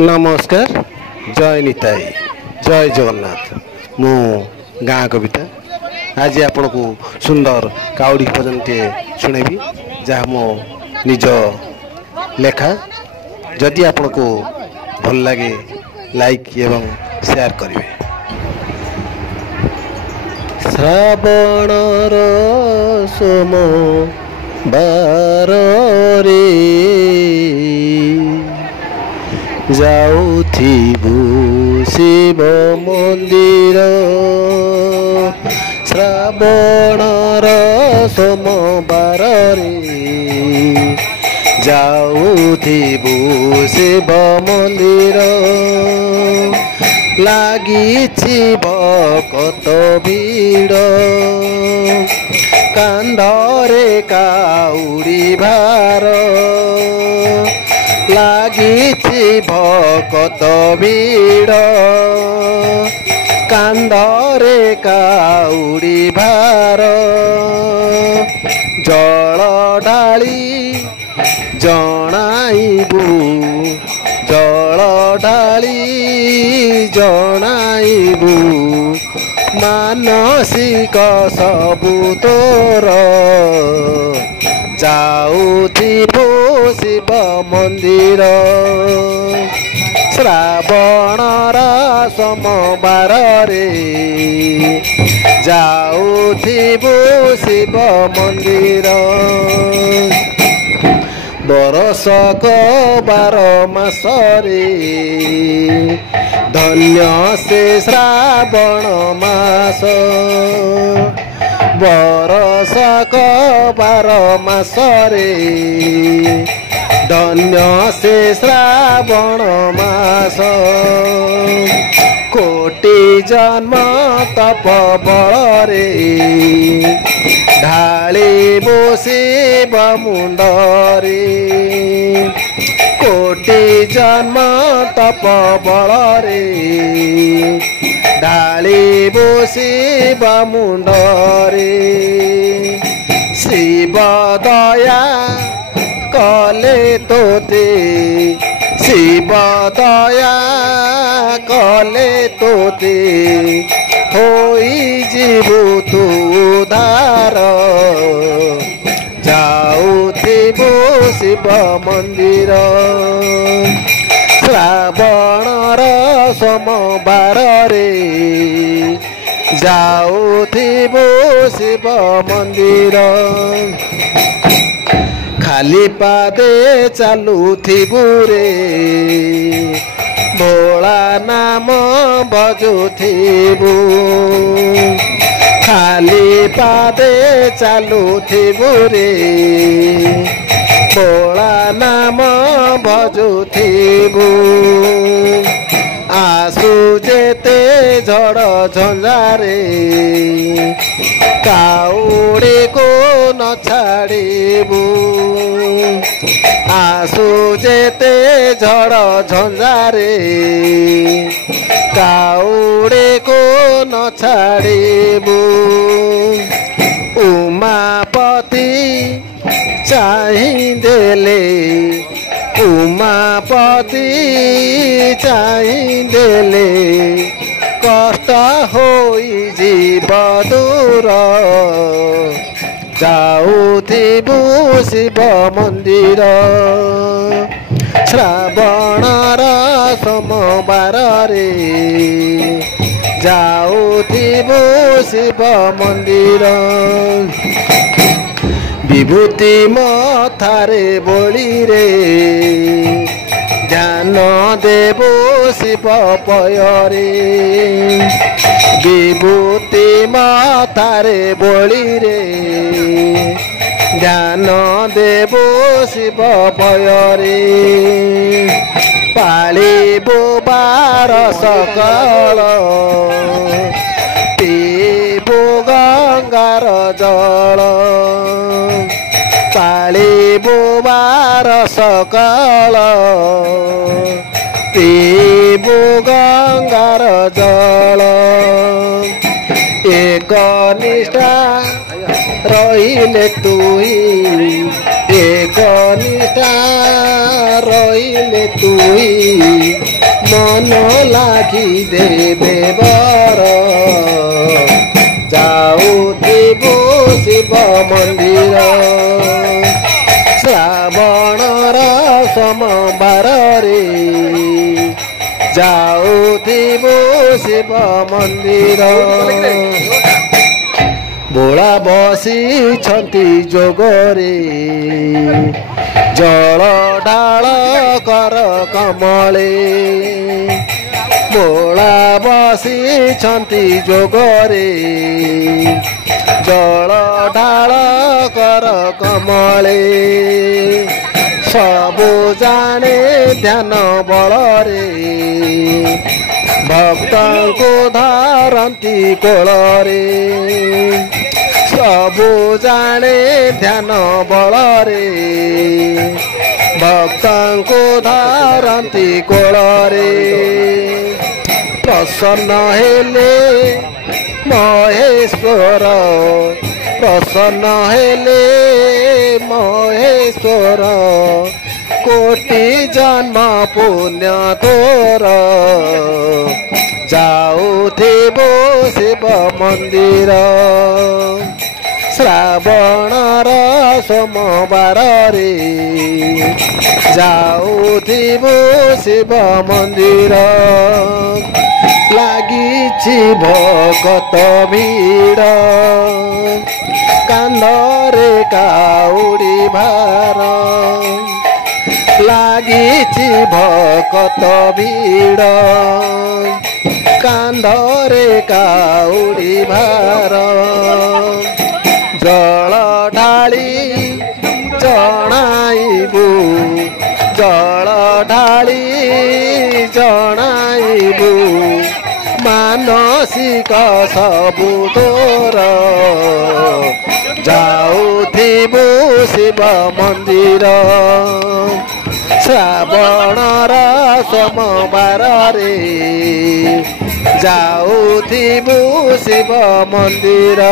नमस्कार जय निताई जय जगन्नाथ मु गाँ कविता आज आपण को सुंदर काउडी भजन टे सुनेबी जहाँ मो निज लेखा जदि आपण को भल लगे लाइक एवं शेयर करें। श्रावण सोम बार रे जाऊथिबु शिव मंदिर श्रावण सोमवार रे जाऊथिबु शिव मंदिर लागिछि भक्त भीड़ कांधरे काउडी भार लागिछि भक्त भीड़ कांधरे काउडी भार जल ढाली जणाइबु जल ढाली जणाइबु मानसिक सबु तोर जाऊथिबु शिव मंदिर श्रावण सोमवार रे जाऊथिबु शिव मंदिर बरसक 12 मास रे धन्य से श्रावण मास बरसक 12 मास रे धन्य से श्रावण मास कोटि जन्म तप बल रे ढाली शिव मुंडरे कोटि जन्म तप बल रे ढाली शिव मुंडरे शिव दया कले तोते शिव दया कले तोते होई जीवु तू उधार जाऊथिबु शिव मंदिर श्रावण सोमवार रे जाऊथिबु शिव मंदिर खाली पादे चालुथिबु रे भोला नाम बजुथिबु खाली पादे चालुथिबु रे भोला नाम बजुथिबु आसु जेते झड़ झंझारे काउडी को न छाड़िबु आसु जेते झड़ झंझारे काउडी को न छाड़िबु उमापति चाहि देले उमापति चाहि देले कष्ट होई जीव दूर जाऊथिबु शिव मंदिर श्रावण सोमवार रे जाऊथिबु शिव मंदिर विभूति मथारे बोली रे ध्यान देबो शिव पयरे विभूति मथारे बोली रे ध्यान देबो शिव पयरे पालिबो 12 सकल पीबो गंगार जल पालिबो 12 सकल पीबो गंगार जल एक निष्ठा रहिले तुई ଏକ ନିଷ୍ଠା ରହିଲେ ତୁଇ ମନ ଲାଗି ଦେବେ ବର ଯାଉଥିବୁ ଶିବ ମନ୍ଦିର ଶ୍ରାବଣର ସୋମବାରରେ ଯାଉଥିବୁ ଶିବ ମନ୍ଦିର ବୋଳା ବସିଛନ୍ତି ଯୋଗରେ ଜଳ ଢାଳ କର କମଳେ ବୋଳା ବସିଛନ୍ତି ଯୋଗରେ ଜଳ ଢାଳ କର କମଳେ ସବୁ ଜାଣେ ଧ୍ୟାନ ବଳରେ ଭକ୍ତଙ୍କୁ ଧରନ୍ତି କୋଳରେ ସବୁ ଜାଣେ ଧ୍ୟାନ ବଳରେ ଭକ୍ତଙ୍କୁ ଧରନ୍ତି କୋଳରେ ପ୍ରସନ୍ନ ହେଲେ ମହେଶ୍ୱର ପ୍ରସନ୍ନ ହେଲେ ମହେଶ୍ୱର କୋଟି ଜନ୍ମ ପୁଣ୍ୟ ତୋର ଯାଉଥିବୁ ଶିବ ମନ୍ଦିର ଶ୍ରାବଣର ସୋମବାରରେ ଯାଉଥିବୁ ଶିବ ମନ୍ଦିର ଲାଗିଛି ଭକତ ଭିଡ଼ କାନ୍ଧରେ କାଉଡ଼ି ଭାର ଲାଗିଛି ଭକତ ଭିଡ଼ କାନ୍ଧରେ କାଉଡ଼ି ଭାର ଜଳ ଢାଳି ଜଣାଇବୁ ଜଳ ଢାଳି ଜଣାଇବୁ ମାନସିକ ସବୁ ତୋର ଯାଉଥିବୁ ଶିବ ମନ୍ଦିର ଶ୍ରାବଣର ସୋମବାରରେ ଯାଉଥିବୁ ଶିବ ମନ୍ଦିର।